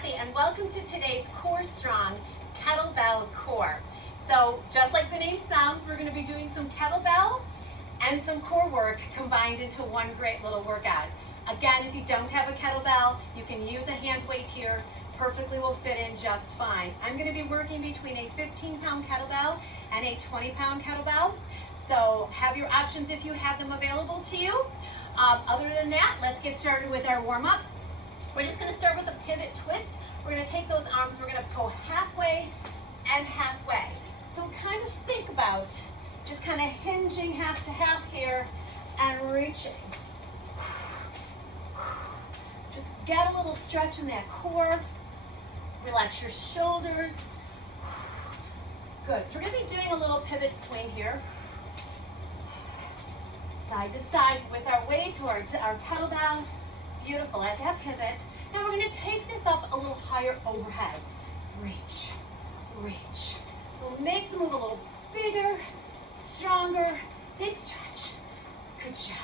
Kathy, and welcome to today's Core Strong Kettlebell Core. So just like the name sounds, we're going to be doing some kettlebell and some core work combined into one great little workout. Again, if you don't have a kettlebell, you can use a hand weight here. Perfectly will fit in just fine. I'm going to be working between a 15-pound kettlebell and a 20-pound kettlebell. So have your options if you have them available to you. Other than that, let's get started with our warm-up. We're just going to start with a pivot twist. We're going to take those arms, we're going to go halfway and halfway. So kind of think about just kind of hinging half to half here and reaching. Just get a little stretch in that core. Relax your shoulders. Good. So we're going to be doing a little pivot swing here. Side to side with our weight towards our kettlebell. Beautiful, at that pivot. Now we're going to take this up a little higher overhead. Reach, reach. So make the move a little bigger, stronger, big stretch. Good job.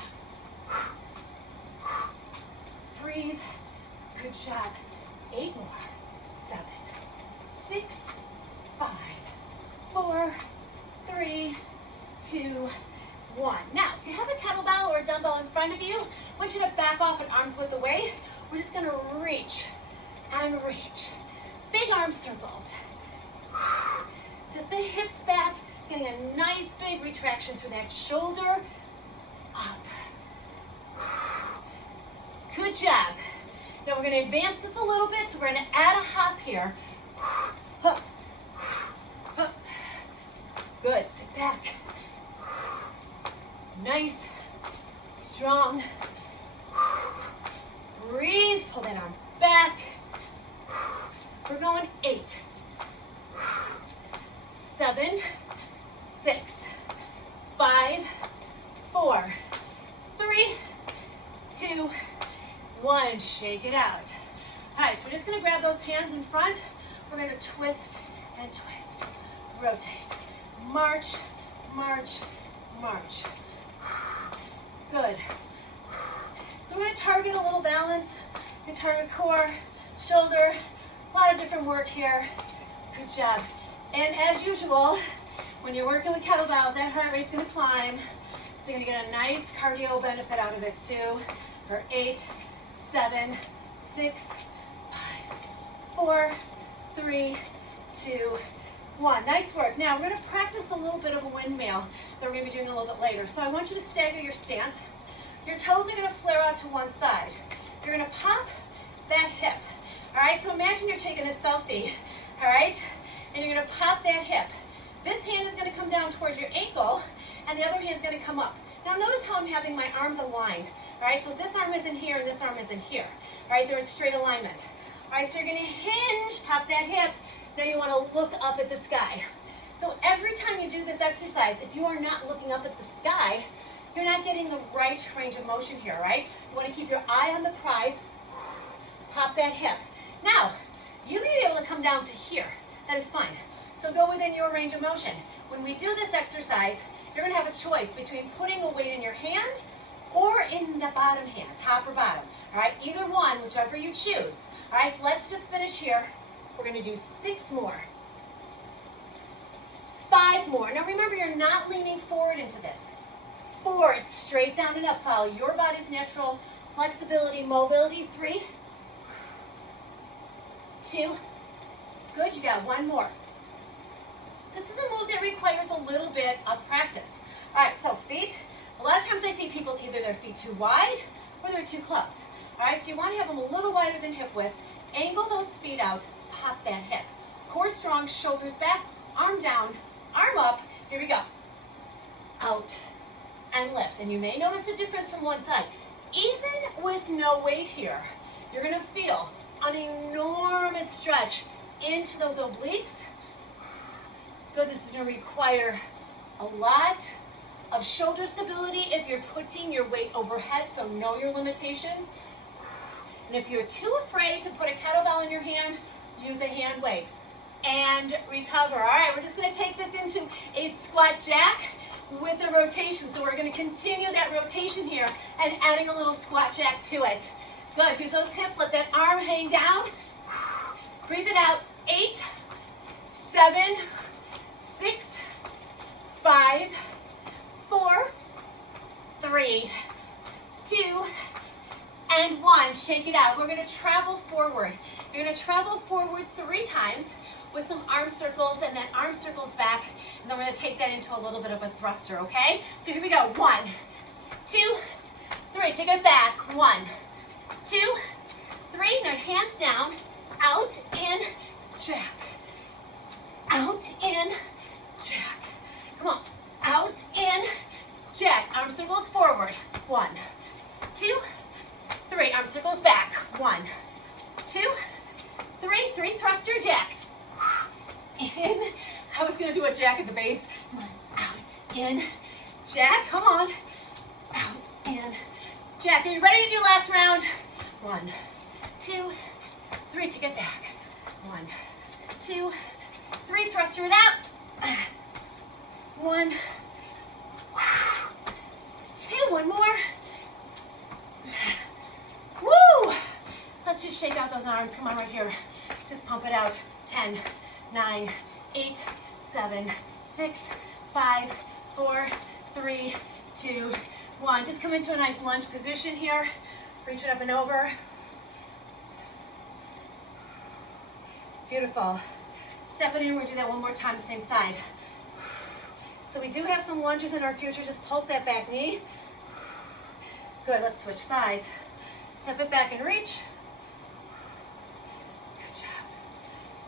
Breathe. Good job. 8 more. 7, 6, 5, 4, 3, 2, 1. Now, if you have a kettlebell or a dumbbell in front of you, I want you to back off and arms width away. We're just going to reach and reach. Big arm circles. Sit the hips back, getting a nice big retraction through that shoulder. Up. Good job. Now we're going to advance this a little bit, so we're going to add a hop here. Up. Up. Good. Sit back. Nice, strong. Breathe, pull that arm back. We're going 8, 7, 6, 5, 4, 3, 2, 1. Shake it out. All right, so we're just going to grab those hands in front. We're going to twist and twist. Rotate. March, march, march. Good. So we're going to target a little balance. We're going to target core, shoulder, a lot of different work here. Good job. And as usual, when you're working with kettlebells, that heart rate's going to climb. So you're going to get a nice cardio benefit out of it too. For 8, 7, 6, 5, 4, 3, 2, 1. Nice work. Now we're going to practice a little bit of a windmill that we're going to be doing a little bit later. So I want you to stagger your stance. Your toes are going to flare out to one side. You're going to pop that hip. All right, so imagine you're taking a selfie, all right? And you're going to pop that hip. This hand is going to come down towards your ankle, and the other hand's going to come up. Now notice how I'm having my arms aligned. All right, so this arm is in here and this arm is in here. All right, they're in straight alignment. All right, so you're going to hinge, pop that hip. Now you want to look up at the sky. So every time you do this exercise, if you are not looking up at the sky, you're not getting the right range of motion here, right? You want to keep your eye on the prize. Pop that hip. Now, you may be able to come down to here. That is fine. So go within your range of motion. When we do this exercise, you're going to have a choice between putting a weight in your hand or in the bottom hand, top or bottom. All right, either one, whichever you choose. All right, so let's just finish here. We're going to do 6 more. 5 more. Now remember, you're not leaning forward into this. 4, it's straight down and up. Follow your body's natural flexibility, mobility. 3, 2, good, you got 1 more. This is a move that requires a little bit of practice. All right, so feet. A lot of times I see people either their feet too wide or they're too close. All right, so you want to have them a little wider than hip width. Angle those feet out, pop that hip. Core strong, shoulders back, arm down, arm up. Here we go. Out and lift. And you may notice a difference from one side. Even with no weight here, you're going to feel an enormous stretch into those obliques. Good, this is going to require a lot of shoulder stability if you're putting your weight overhead, so know your limitations. And if you're too afraid to put a kettlebell in your hand, use a hand weight and recover. All right, we're just going to take this into a squat jack with the rotation. So we're going to continue that rotation here and adding a little squat jack to it. Good, use those hips, let that arm hang down. Breathe it out. 8, 7, 6, 5, 4, 3, 2, and 1. Shake it out. We're going to travel forward. You're going to travel forward 3 times with some arm circles and then arm circles back. And then we're going to take that into a little bit of a thruster, okay? So here we go. 1, 2, 3. Take it back. 1, 2, 3. Now hands down. Out, in, jack. Out, in, jack. Come on. Out, in, jack. Arm circles forward. 1, 2, 3. Arm circles back. 1, 2, 3. 3 thruster jacks. In. I was going to do a jack at the base. Out, in, jack. Come on. Out, in, jack. Are you ready to do last round? 1, 2, 3. Take it back. 1, 2, 3. Thruster it out. 1, 2. One more. Woo! Let's just shake out those arms. Come on, right here. Just pump it out. 10, 9, 8, 7, 6, 5, 4, 3, 2, 1. Just come into a nice lunge position here. Reach it up and over. Beautiful. Step it in. We're going to do that one more time, same side. So we do have some lunges in our future. Just pulse that back knee. Good. Let's switch sides. Step it back and reach. Good job.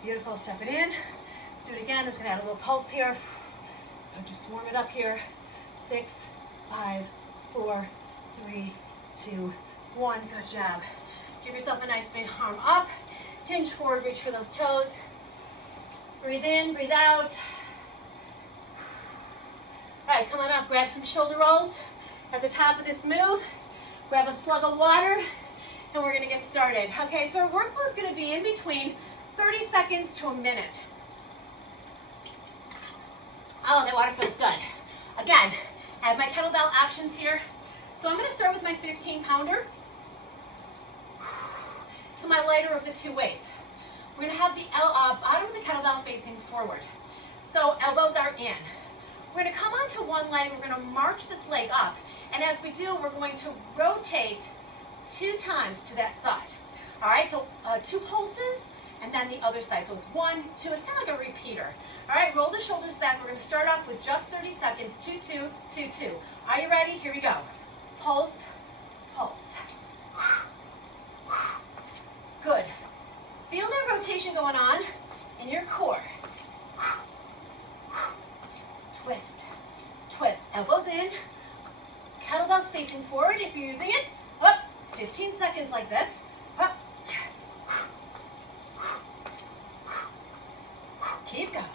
Beautiful. Step it in. Let's do it again. I'm just going to add a little pulse here. Just warm it up here. 6, 5, 4, 3, 2, 1. Good job. Give yourself a nice big arm up. Hinge forward, reach for those toes. Breathe in, breathe out. All right, come on up, grab some shoulder rolls. At the top of this move, grab a slug of water, and we're gonna get started. Okay, so our workflow is gonna be in between 30 seconds to a minute. Oh, that water feels good. Again, I have my kettlebell options here. So I'm gonna start with my 15-pounder. So my lighter of the 2 weights. We're going to have the bottom of the kettlebell facing forward. So elbows are in. We're going to come onto one leg. We're going to march this leg up. And as we do, we're going to rotate 2 times to that side. All right, so 2 pulses and then the other side. So it's 1, 2. It's kind of like a repeater. All right, roll the shoulders back. We're going to start off with just 30 seconds. 2, 2, 2, 2. Are you ready? Here we go. Pulse, pulse. Good. Feel that rotation going on in your core. Twist, twist. Elbows in. Kettlebells facing forward if you're using it. Up. 15 seconds like this. Up. Keep going.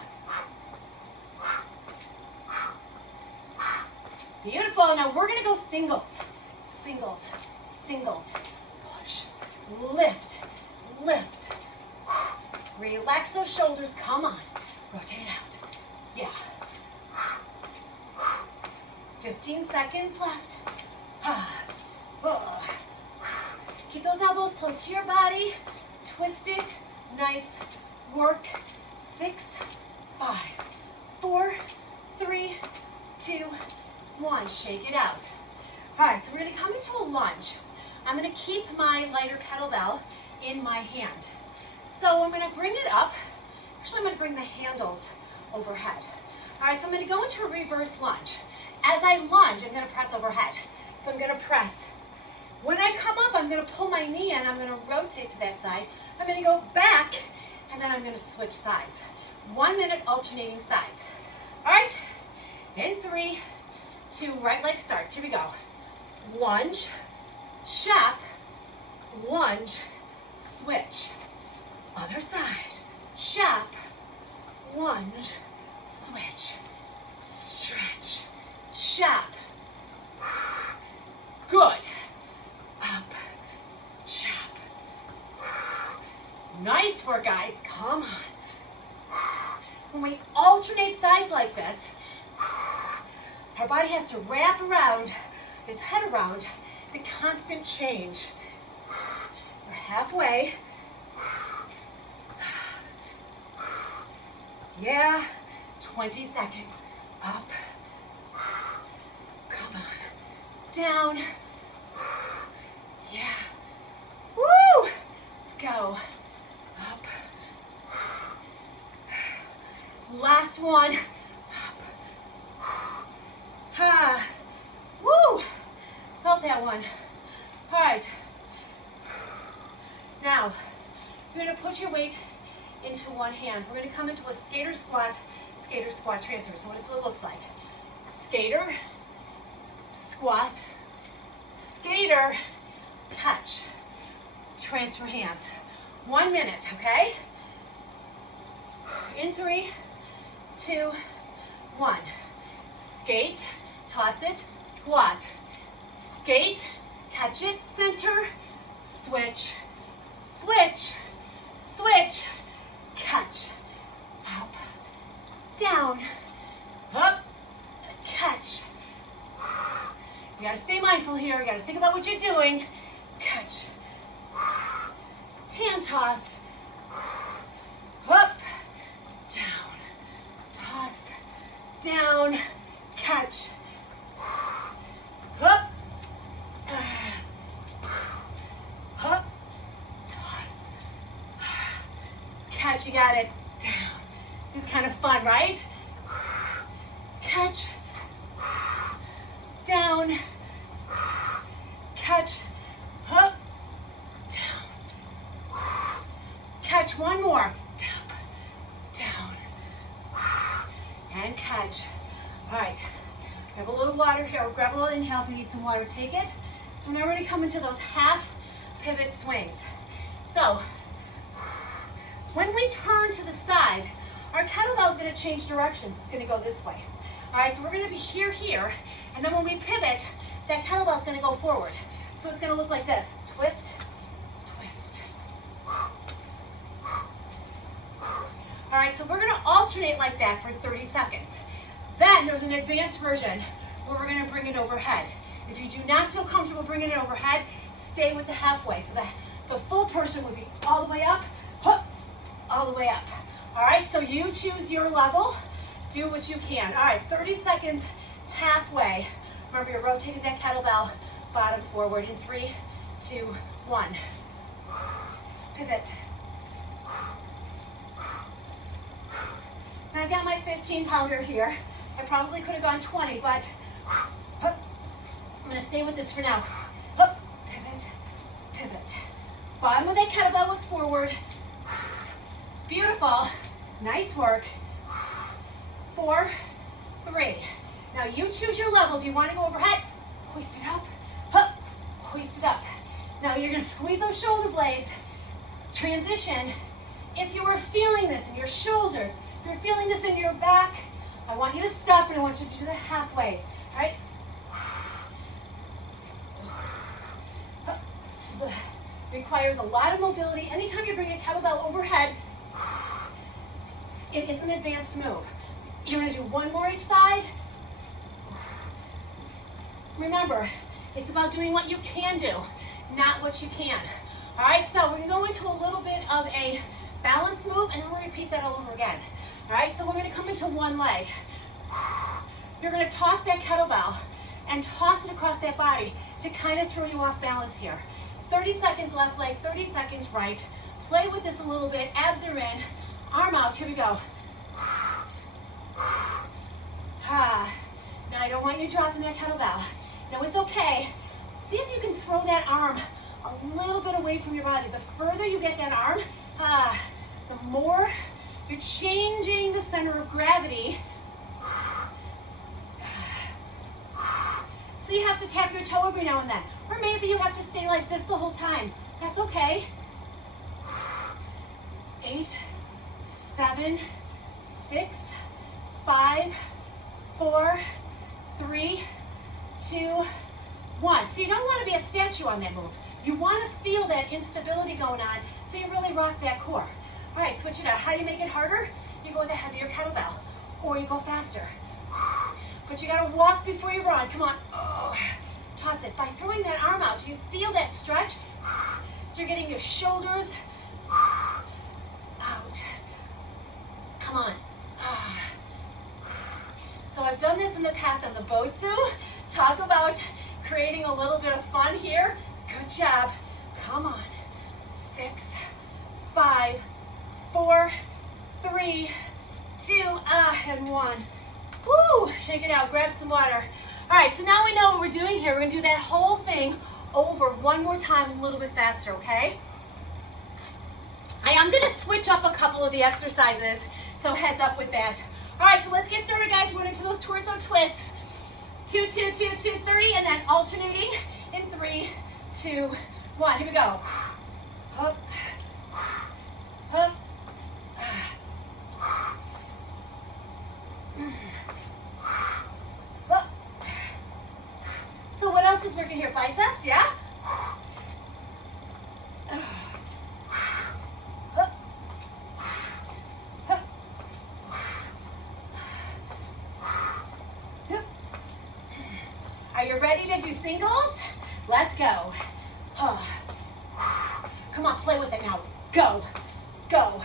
Beautiful. Now we're going to go singles. Singles, singles. Push, lift, lift. Relax those shoulders. Come on. Rotate it out. Yeah. 15 seconds left. Keep those elbows close to your body. Twist it. Nice work. 6, 5, 4, 3, 2, 1. Shake it out. All right, so we're going to come into a lunge. I'm going to keep my lighter kettlebell in my hand. So I'm going to bring it up. Actually, I'm going to bring the handles overhead. All right, so I'm going to go into a reverse lunge. As I lunge, I'm going to press overhead. So I'm going to press. When I come up, I'm going to pull my knee in. I'm going to rotate to that side. I'm going to go back, and then I'm going to switch sides. 1 minute alternating sides. All right, in 3, 2, right leg starts. Here we go. Lunge, chop, lunge, switch. Other side. Chop, lunge, switch. Stretch, chop. Good. Up, chop. Nice work, guys. Come on. When we alternate sides like this, our body has to wrap around, its head around the constant change. We're halfway. Yeah, 20 seconds. Up. Come on. Down. Yeah. Woo! Let's go. Up. Last one. Up. Ha. Woo! Felt that one. All right. Now, you're gonna put your weight into one hand. We're gonna come into a skater squat transfer. So what is what it looks like? Skater, squat, skater, catch, transfer hands. 1 minute, okay? In 3, 2, 1. Skate, toss it, squat. Skate, catch it, center, switch, switch, switch, catch, up, down, up, catch. You gotta stay mindful here. You gotta think about what you're doing. Catch, hand toss, up, down, toss, down, catch, up, up, toss, catch. You got it. Down. This is kind of fun, right? Catch, down, catch, up, down, catch. One more. Up, down, and catch. All right, grab a little water here, or grab a little inhale if you need some water, take it. So now we're gonna come into those half pivot swings. So, when we turn to the side, our kettlebell is gonna change directions. It's gonna go this way. All right, so we're gonna be here, and then when we pivot, that kettlebell is gonna go forward. So it's gonna look like this. Twist, twist. All right, so we're gonna alternate like that for 30 seconds. Then there's an advanced version where we're gonna bring it overhead. If you do not feel comfortable bringing it overhead, stay with the halfway. So the full person would be all the way up, all the way up. All right, so you choose your level, do what you can. All right, 30 seconds halfway. Remember, you're rotating that kettlebell bottom forward in 3, 2, 1. Pivot. Now I've got my 15-pounder here. I probably could have gone 20, but I'm gonna stay with this for now. Pivot, pivot. Bottom of that kettlebell was forward. Beautiful, nice work. 4, 3. Now you choose your level. If you want to go overhead, hoist it up, hoist it up. Now you're gonna squeeze those shoulder blades. Transition. If you are feeling this in your shoulders, if you're feeling this in your back, I want you to stop and I want you to do the halfways, all right? This requires a lot of mobility. Anytime you bring a kettlebell overhead, it is an advanced move. You're gonna do one more each side. Remember, it's about doing what you can do, not what you can. All right, so we're gonna go into a little bit of a balance move and then we'll repeat that all over again. All right, so we're gonna come into one leg. You're gonna toss that kettlebell and toss it across that body to kind of throw you off balance here. It's 30 seconds left leg, 30 seconds right. Play with this a little bit, abs are in, arm out, here we go. Now I don't want you dropping that kettlebell. No, it's okay. See if you can throw that arm a little bit away from your body. The further you get that arm, the more you're changing the center of gravity. So you have to tap your toe every now and then. Or maybe you have to stay like this the whole time. That's okay. 8, 7, 6, 5, 4, 3, 2, 1. So you don't want to be a statue on that move. You want to feel that instability going on so you really rock that core. All right, switch it out. How do you make it harder? You go with a heavier kettlebell or you go faster. But you got to walk before you run. Come on. Oh. Toss it. By throwing that arm out, do you feel that stretch? So you're getting your shoulders out. Come on. So I've done this in the past on the Bosu. Talk about creating a little bit of fun here. Good job. Come on. 6, 5, 4, 3, 2, and 1. Woo! Shake it out. Grab some water. All right, so now we know what we're doing here. We're going to do that whole thing over one more time a little bit faster, okay? I am going to switch up a couple of the exercises, so heads up with that. All right, so let's get started, guys. We're going to do those torso twists. 2, 2, 2, 2, 3, and then alternating in 3, 2, 1. Here we go. Up, up. Up. So what else is working here? Biceps, yeah? Are you ready to do singles? Let's go. Come on, play with it now. Go, go.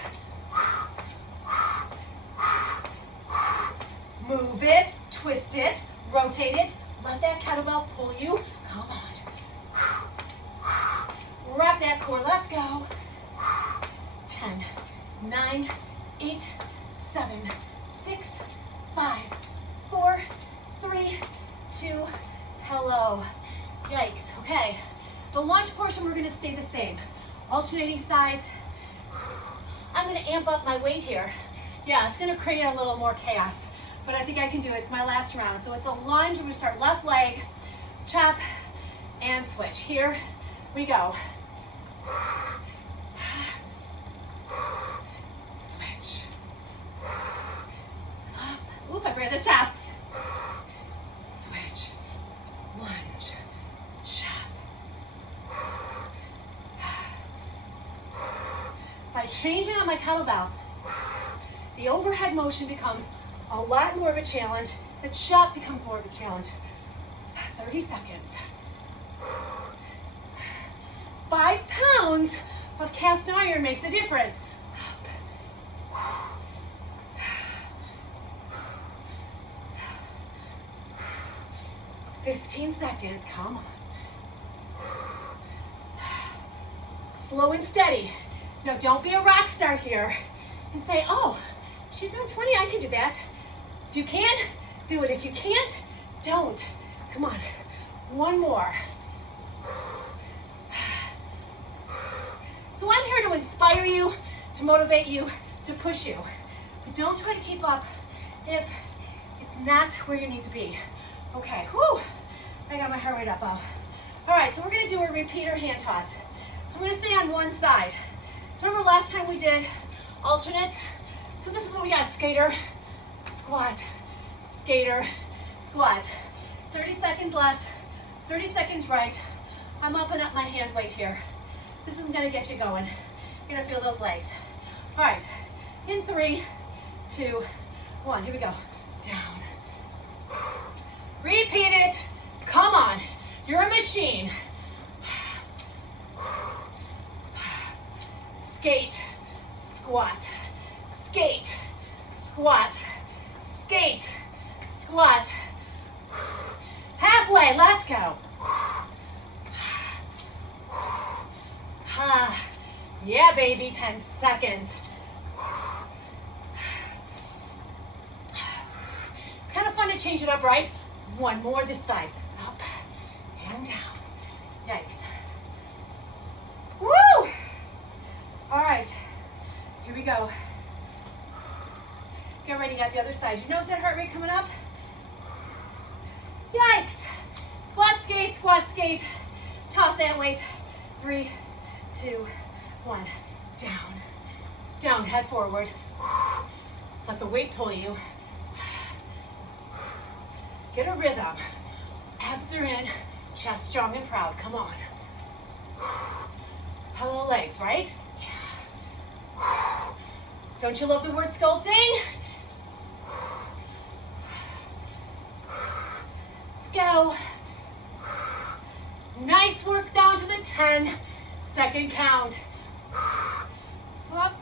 Move it, twist it, rotate it. Let that kettlebell pull you. Come on. Rock that core. Let's go. 10, 9, 8, 7, 6, 5, 4, 3, 2, hello. Yikes. Okay. The lunge portion, we're going to stay the same. Alternating sides. I'm going to amp up my weight here. Yeah, it's going to create a little more chaos, but I think I can do it. It's my last round. So it's a lunge. We're going to start left leg, chop, and switch. Here we go. Switch. Up. Oop, I forgot to chop. Switch. Lunge. Chop. By changing on my kettlebell, the overhead motion becomes a lot more of a challenge. The chop becomes more of a challenge. 30 seconds. 5 pounds of cast iron makes a difference. 15 seconds, come on. Slow and steady. No, don't be a rock star here and say, oh, she's doing 20, I can do that. If you can, do it. If you can't, don't. Come on, one more. So I'm here to inspire you, to motivate you, to push you. But don't try to keep up if it's not where you need to be. Okay, whew, I got my heart rate up. All right, so we're gonna do a repeater hand toss. So we're gonna stay on one side. So remember last time we did alternates? So this is what we got, skater, squat, skater, squat. 30 seconds left, 30 seconds right. I'm upping up my hand weight here. This is gonna get you going. You're gonna feel those legs. All right, in 3, 2, 1, here we go. Down. Repeat it, come on. You're a machine. Skate, squat, skate, squat, skate, squat. Halfway, let's go. Yeah, baby, 10 seconds. It's kind of fun to change it up, right? One more this side. Up and down. Yikes. Woo! All right, here we go. Get ready, got the other side. You notice that heart rate coming up? Yikes. Squat, skate. Toss that weight. 3, 2, 1. Down. Down, head forward. Let the weight pull you. Get a rhythm. Abs are in, chest strong and proud. Come on. Hello, legs, right? Yeah. Don't you love the word sculpting? Let's go. Nice work down to the 10-second count. Up.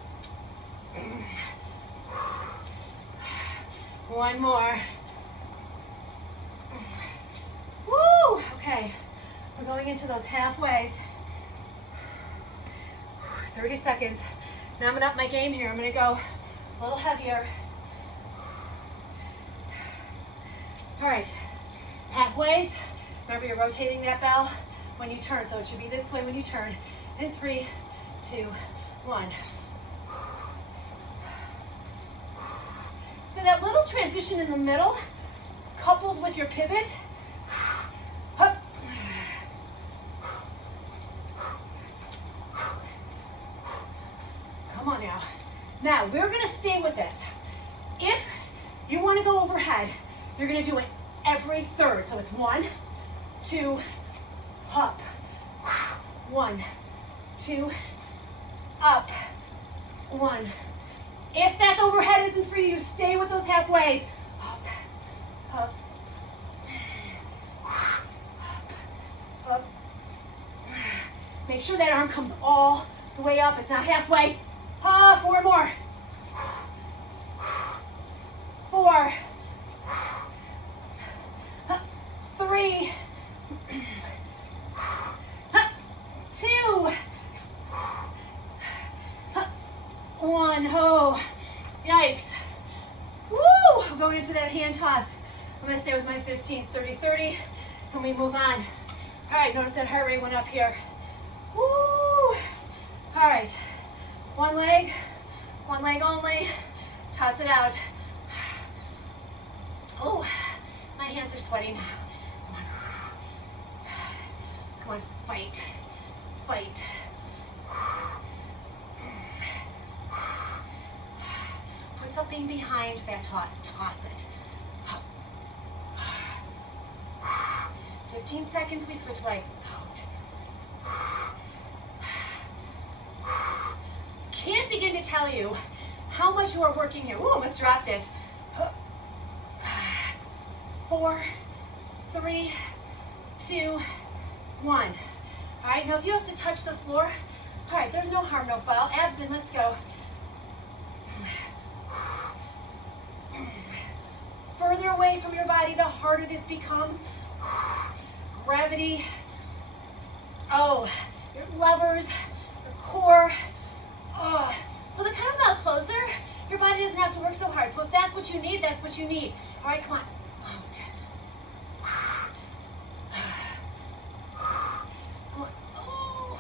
One more. Okay, we're going into those halfways. 30 seconds. Now I'm gonna up my game here. I'm gonna go a little heavier. All right, halfways. Remember, you're rotating that bell when you turn, so it should be this way when you turn. In 3, 2, 1. So that little transition in the middle, coupled with your pivot, up. Come on now. Now, we're gonna stay with this. If you wanna go overhead, you're gonna do it every third. So it's 1, 2, up. 1, 2, up. 1. If that's overhead isn't for you, stay with those halfways. Up, up, up, up. Make sure that arm comes all the way up. It's not halfway. 4 more. 4, 3, 2, 1. Oh, yikes. Woo! I'm going into that hand toss. I'm going to stay with my 15s, 30, 30, and we move on. All right, notice that heart rate went up here. Woo! All right, one leg only. Toss it out. Oh, my hands are sweaty now. Come on. Come on, fight. Fight. Put something behind that toss. Toss it. 15 seconds, we switch legs. Out. Can't begin to tell you how much you are working here. Ooh, almost dropped it. 4, 3, 2, 1. All right, now if you have to touch the floor, all right, there's no harm, no foul. Abs in, let's go. Further away from your body, the harder this becomes. Gravity. Oh, your levers, your core. Oh. So the kettlebell closer, your body doesn't have to work so hard. So if that's what you need, that's what you need. All right, come on. Out. Come on. Oh.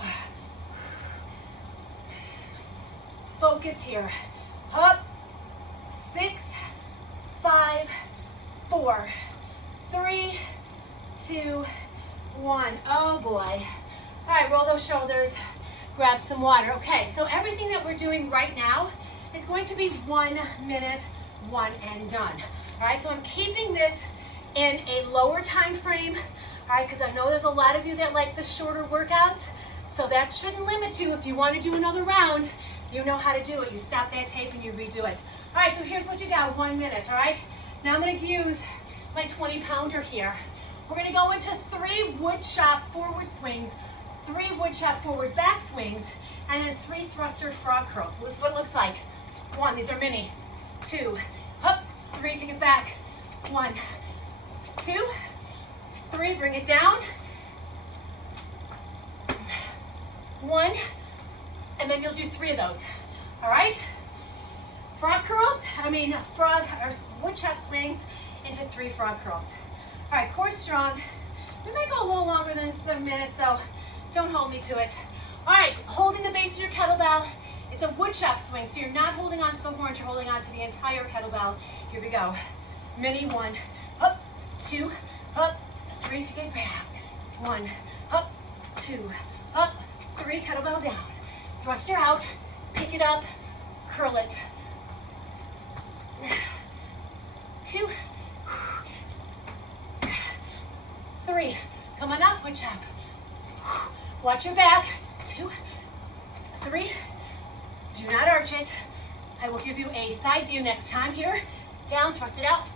Focus here. Up. 6, 5, 4, 3, 2, 1. Oh boy. All right, roll those shoulders. Grab some water. Okay, so everything that we're doing right now is going to be 1 minute, one and done. All right, so I'm keeping this in a lower time frame, all right, because I know there's a lot of you that like the shorter workouts, so that shouldn't limit you. If you want to do another round, you know how to do it. You stop that tape and you redo it. All right, so here's what you got, 1 minute, all right? Now I'm going to use my 20-pounder here. We're going to go into 3 wood chop forward swings, 3 wood chop forward back swings, and then 3 thruster frog curls. So this is what it looks like. 1, these are mini. 2, up, 3, take it back. 1, 2, 3, bring it down. 1, and then you'll do 3 of those. All right? Frog curls, frog or wood chop swings into 3 frog curls. All right, core strong. We might go a little longer than a minute, so don't hold me to it. All right, holding the base of your kettlebell. It's a wood chop swing, so you're not holding onto the horns, you're holding onto the entire kettlebell. Here we go. Mini 1, up, 2, up, 3, take it back. 1, up, 2, up, 3, kettlebell down. Thruster out, pick it up, curl it. 2, 3, come on up, wood chop. Watch your back. 2, 3, do not arch it. I will give you a side view next time here. Down, thrust it out.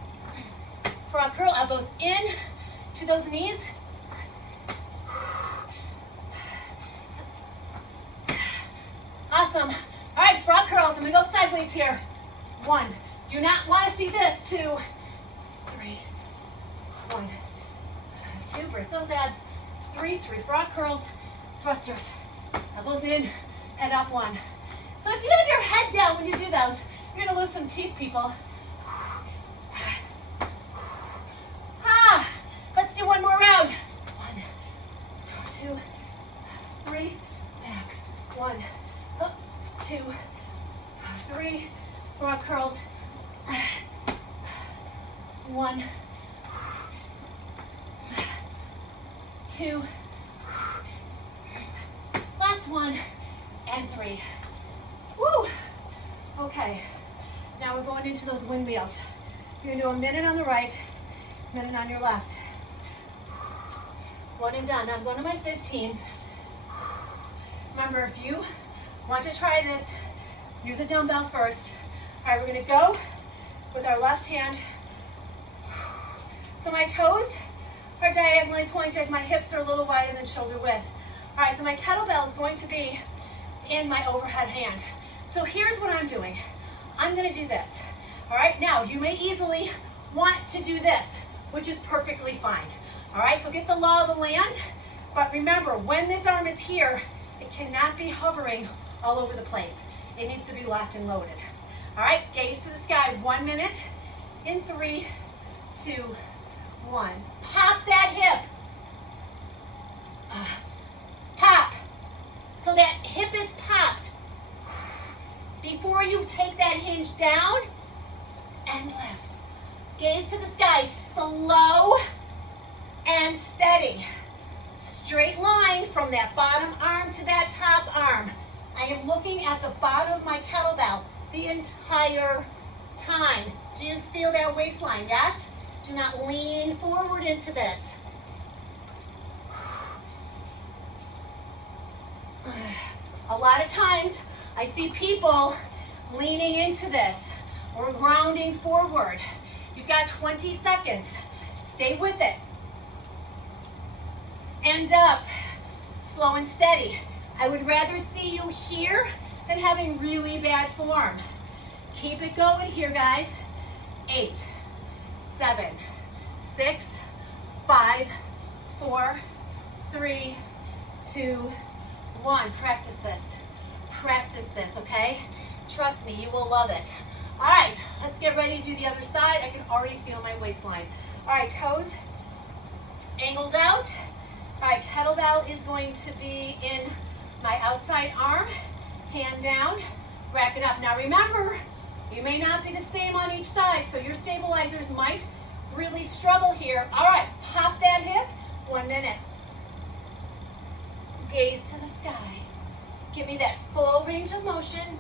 Frog curl, elbows in to those knees. Awesome. All right, frog curls. I'm gonna go sideways here. 1, do not want to see this. 2, 3, 1, 2, brace those abs. 3 frog curls, thrusters. Elbows in, head up, 1. So if you have your head down when you do those, you're gonna lose some teeth, people. Let's do one more round. 1, 2, 3, back. 1, 2, 3, frog curls. 1, 2, last 1, and 3. Woo! Okay, now we're going into those windmills. You're gonna do a minute on the right, minute on your left. 1 and done. I'm going to my 15s. Remember, if you want to try this, use a dumbbell first. All right, we're gonna go with our left hand. So my toes are diagonally pointed, my hips are a little wider than shoulder width. All right, so my kettlebell is going to be in my overhead hand. So here's what I'm doing. I'm gonna do this. All right, now you may easily want to do this, which is perfectly fine. All right, so get the law of the land, but remember, when this arm is here, it cannot be hovering all over the place. It needs to be locked and loaded. All right, gaze to the sky, 1 minute, in 3, 2, 1. Pop that hip. Pop. So that hip is popped. Before you take that hinge down and lift. Gaze to the sky, slow and steady. Straight line from that bottom arm to that top arm. I am looking at the bottom of my kettlebell the entire time. Do you feel that waistline? Yes? Do not lean forward into this. A lot of times I see people leaning into this or grounding forward. You've got 20 seconds. Stay with it. And up, slow and steady. I would rather see you here than having really bad form. Keep it going here, guys. 8, 7, 6, 5, 4, 3, 2, 1. Practice this. Practice this, okay? Trust me, you will love it. All right, let's get ready to do the other side. I can already feel my waistline. All right, toes angled out. All right, kettlebell is going to be in my outside arm, hand down, rack it up. Now remember, you may not be the same on each side, so your stabilizers might really struggle here. All right, pop that hip, 1 minute. Gaze to the sky. Give me that full range of motion.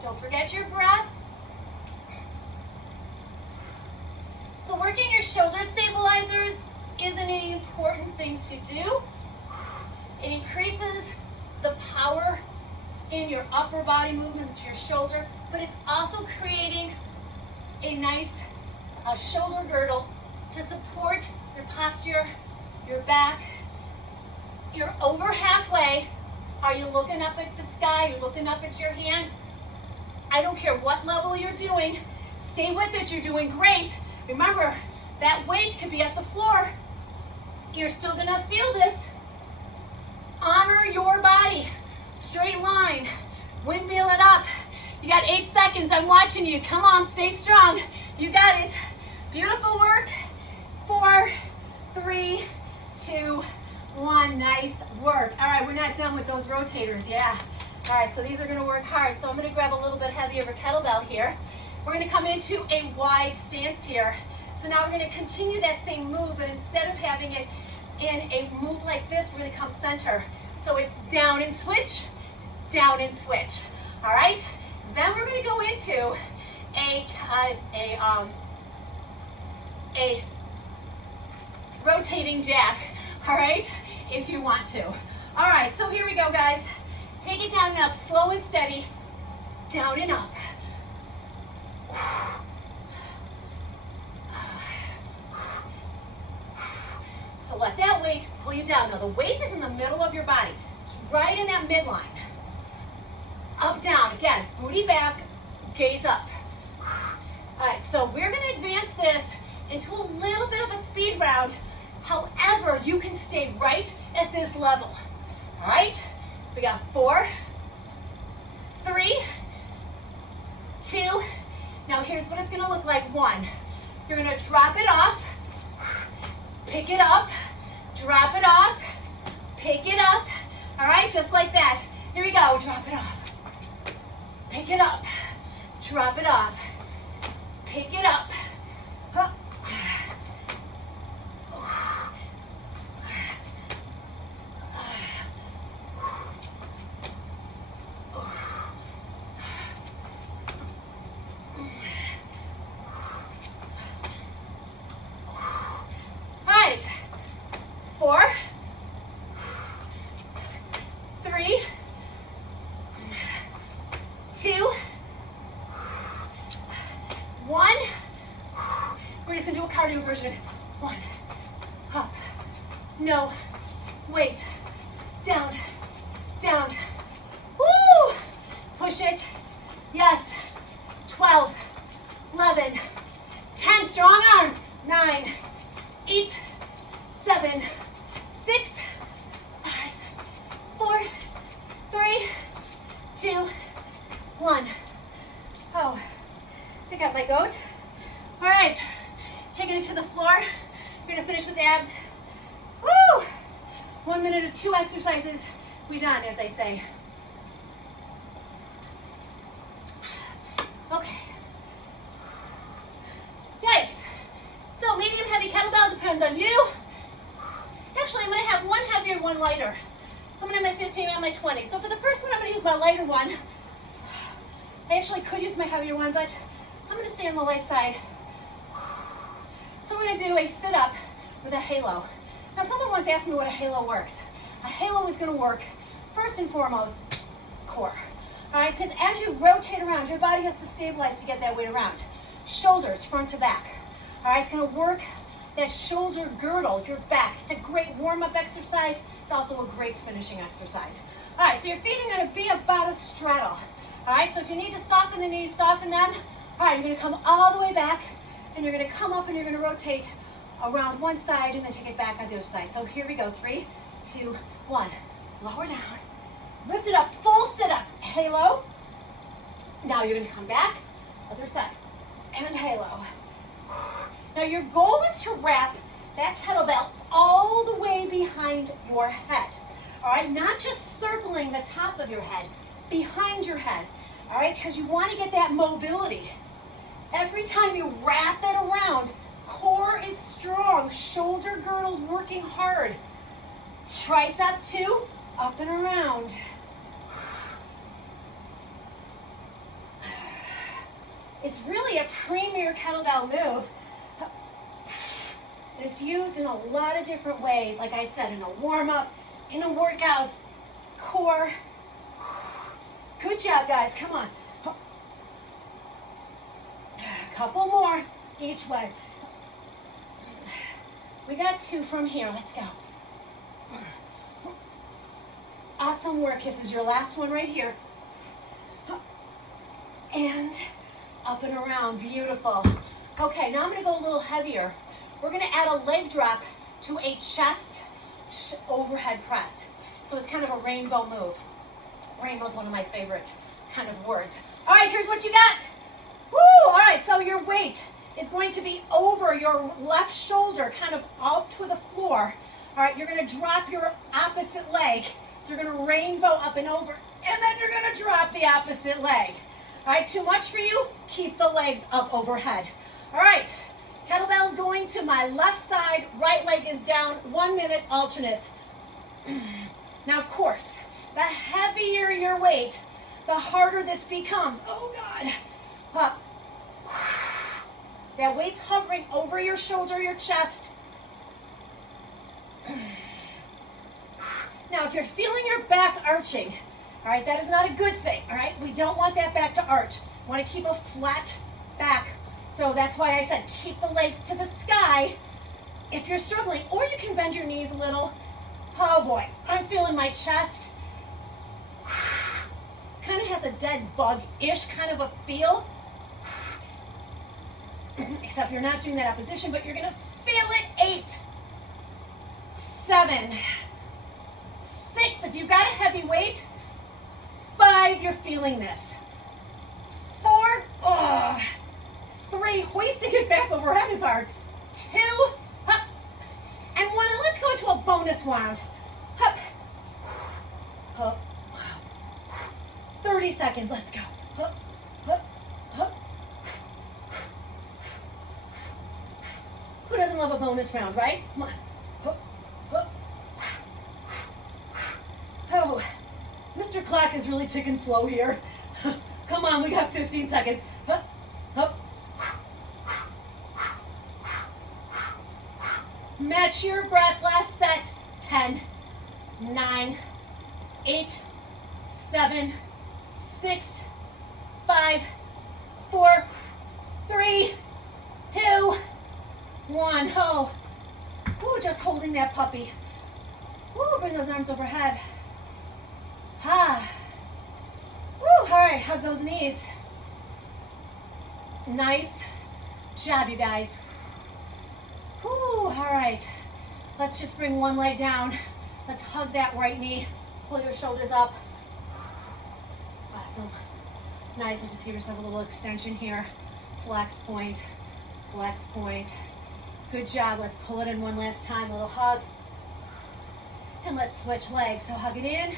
Don't forget your breath. So working your shoulder stabilizers is an important thing to do. It increases the power in your upper body movements to your shoulder, but it's also creating a nice shoulder girdle to support your posture, your back. You're over halfway. Are you looking up at the sky? You're looking up at your hand? I don't care what level you're doing. Stay with it. You're doing great. Remember, that weight could be at the floor. You're still going to feel this. Honor your body. Straight line. Windmill it up. You got 8 seconds. I'm watching you. Come on, stay strong. You got it. Beautiful work. 4, 3, 2, 1. Nice work. All right, we're not done with those rotators. Yeah. All right, so these are going to work hard. So I'm going to grab a little bit heavier of a kettlebell here. We're going to come into a wide stance here. So now we're going to continue that same move, but instead of having it in a move like this, we're going to come center. So it's down and switch, down and switch. All right? Then we're going to go into a rotating jack, all right, if you want to. All right, so here we go, guys. Take it down and up, slow and steady, down and up. So let that weight pull you down. Now the weight is in the middle of your body. It's right in that midline. Up, down, again, booty back, gaze up. All right, so we're gonna advance this into a little bit of a speed round. However, you can stay right at this level. All right, we got 4, 3, 2. Now here's what it's gonna look like. 1, you're gonna drop it off, pick it up, drop it off, pick it up. All right, just like that. Here we go, drop it off, pick it up, drop it off, pick it up. Right, 4, 3, 2, 1. We're just gonna do a cardio version. 1, up, no, wait, down, down, woo, push it, yes, 12, 11, 10, strong arms, 9, 8, 7, 6, 5, 4, 3, 2, 1. Oh, I got my goat. All right, taking it to the floor. You're gonna finish with abs. Woo! 1 minute of 2 exercises. We done, as they say. Okay. Yikes. So medium heavy kettlebell depends on you. Actually, I'm gonna have one heavier, one lighter. So I'm gonna have my 15 and my 20. So for the first one, I'm gonna use my lighter one. I actually could use my heavier one, but I'm gonna stay on the light side. So we're gonna do a sit-up with a halo. Now someone once asked me what a halo works. A halo is gonna work, first and foremost, core. All right, because as you rotate around, your body has to stabilize to get that weight around. Shoulders, front to back. All right, it's gonna work that shoulder girdle, your back. It's a great warm-up exercise. It's also a great finishing exercise. All right, so your feet are gonna be about a straddle. All right, so if you need to soften the knees, soften them. All right, you're gonna come all the way back, and you're gonna come up and you're gonna rotate around one side and then take it back on the other side. So here we go, 3, 2, 1. Lower down, lift it up, full sit-up, halo. Now you're gonna come back, other side, and halo. Now your goal is to wrap that kettlebell all the way behind your head. All right, not just circling the top of your head, behind your head. All right, because you want to get that mobility. Every time you wrap it around, core is strong, shoulder girdle's working hard. Tricep 2, up and around. It's really a premier kettlebell move. And it's used in a lot of different ways. Like I said, in a warm-up, in a workout, core. Good job, guys. Come on. A couple more each way. We got 2 from here. Let's go. Awesome work. This is your last one right here. And up and around. Beautiful. Okay, now I'm going to go a little heavier. We're going to add a leg drop to a chest overhead press. So it's kind of a rainbow move. Rainbow is one of my favorite kind of words. All right, here's what you got. Woo! All right, so your weight is going to be over your left shoulder, kind of out to the floor. All right, you're going to drop your opposite leg. You're going to rainbow up and over, and then you're going to drop the opposite leg. All right, too much for you? Keep the legs up overhead. All right, kettlebell's going to my left side, right leg is down, 1 minute alternates. Now, of course, the heavier your weight, the harder this becomes. Oh, God. Up. That weight's hovering over your shoulder, your chest. Now, if you're feeling your back arching, all right, that is not a good thing, all right? We don't want that back to arch. We want to keep a flat back. So that's why I said keep the legs to the sky if you're struggling. Or you can bend your knees a little. Oh, boy. I'm feeling my chest. It kind of has a dead bug-ish kind of a feel. Except you're not doing that opposition, but you're gonna feel it. 8, 7, 6, if you've got a heavy weight. 5, you're feeling this. 4, 3, hoisting it back overhead is hard. 2, up, and 1, and let's go to a bonus round. Up, up, 30 seconds, let's go. Up, up, up. Who doesn't love a bonus round, right? Come on. Up, up. Oh, Mr. Clock is really ticking slow here. Come on, we got 15 seconds. Up, up. Match your breath, last set. 10, 9, 8, 7, 6, 5, 4, 3, 2, 1. Oh, ooh, just holding that puppy. Ooh, bring those arms overhead. Ah. Woo, all right, hug those knees. Nice job, you guys. Woo, all right. Let's just bring one leg down. Let's hug that right knee. Pull your shoulders up. Awesome. Nice, and just give yourself a little extension here. Flex point, flex point. Good job, let's pull it in one last time, a little hug. And let's switch legs. So hug it in,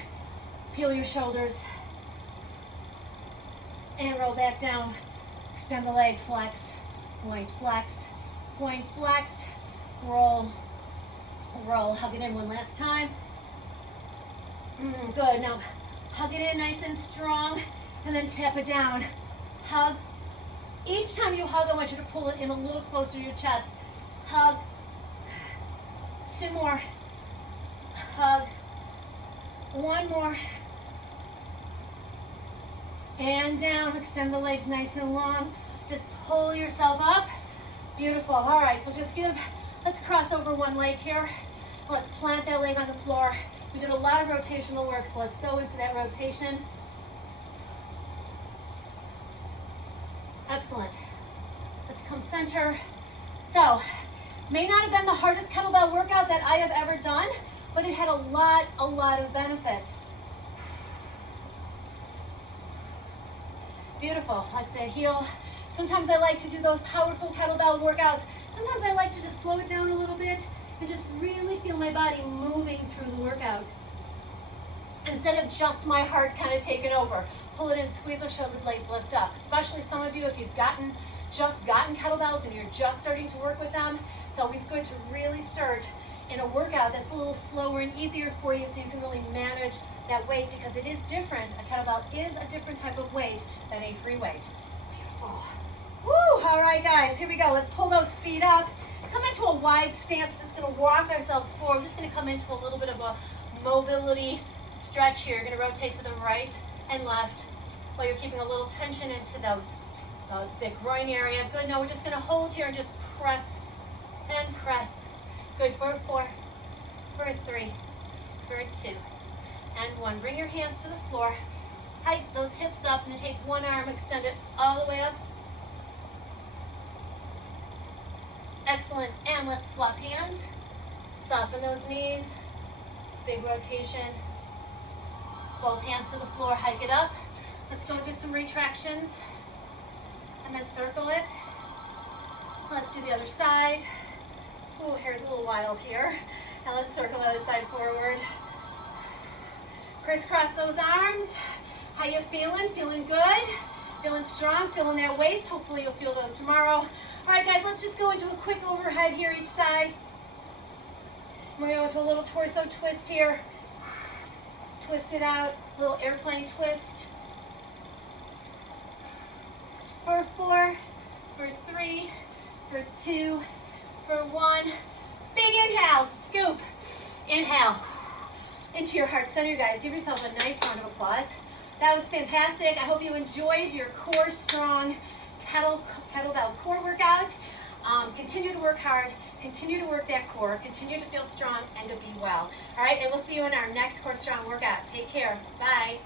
peel your shoulders, and roll back down. Extend the leg, flex, point, flex, roll, roll. Hug it in one last time. Good, now hug it in nice and strong, and then tap it down. Hug. Each time you hug, I want you to pull it in a little closer to your chest. Hug. 2 more. Hug. 1 more. And down. Extend the legs nice and long. Just pull yourself up. Beautiful. All right, so let's cross over one leg here. Let's plant that leg on the floor. We did a lot of rotational work, so let's go into that rotation. Excellent. Let's come center. So, may not have been the hardest kettlebell workout that I have ever done, but it had a lot of benefits. Beautiful. Flex that heel. Sometimes I like to do those powerful kettlebell workouts. Sometimes I like to just slow it down a little bit and just really feel my body moving through the workout. Instead of just my heart kind of taking over. Pull it in, squeeze those shoulder blades, lift up. Especially some of you, if you've just gotten kettlebells and you're just starting to work with them, it's always good to really start in a workout that's a little slower and easier for you so you can really manage that weight, because it is different. A kettlebell is a different type of weight than a free weight. Beautiful. Woo! All right, guys, here we go. Let's pull those feet up. Come into a wide stance. We're just going to walk ourselves forward. We're just going to come into a little bit of a mobility stretch here. You're going to rotate to the right and left while you're keeping a little tension into the groin area. Good. Now we're just going to hold here and just press and press. Good. For 4, for 3, for 2, and 1. Bring your hands to the floor. Hike those hips up and take one arm, extend it all the way up. Excellent. And let's swap hands. Soften those knees. Big rotation. Both hands to the floor, hike it up. Let's go do some retractions. And then circle it. Let's do the other side. Oh, hair's a little wild here. Now let's circle the other side forward. Crisscross those arms. How you feeling? Feeling good? Feeling strong? Feeling that waist? Hopefully you'll feel those tomorrow. All right, guys, let's just go into a quick overhead here each side. We're going to go into a little torso twist here. Twist it out, a little airplane twist. For 4, for 3, for 2, for 1. Big inhale, scoop. Inhale into your heart center, guys. Give yourself a nice round of applause. That was fantastic. I hope you enjoyed your core strong kettlebell core workout. Continue to work hard, continue to work that core, continue to feel strong and to be well. All right, and we'll see you in our next core strong workout. Take care. Bye.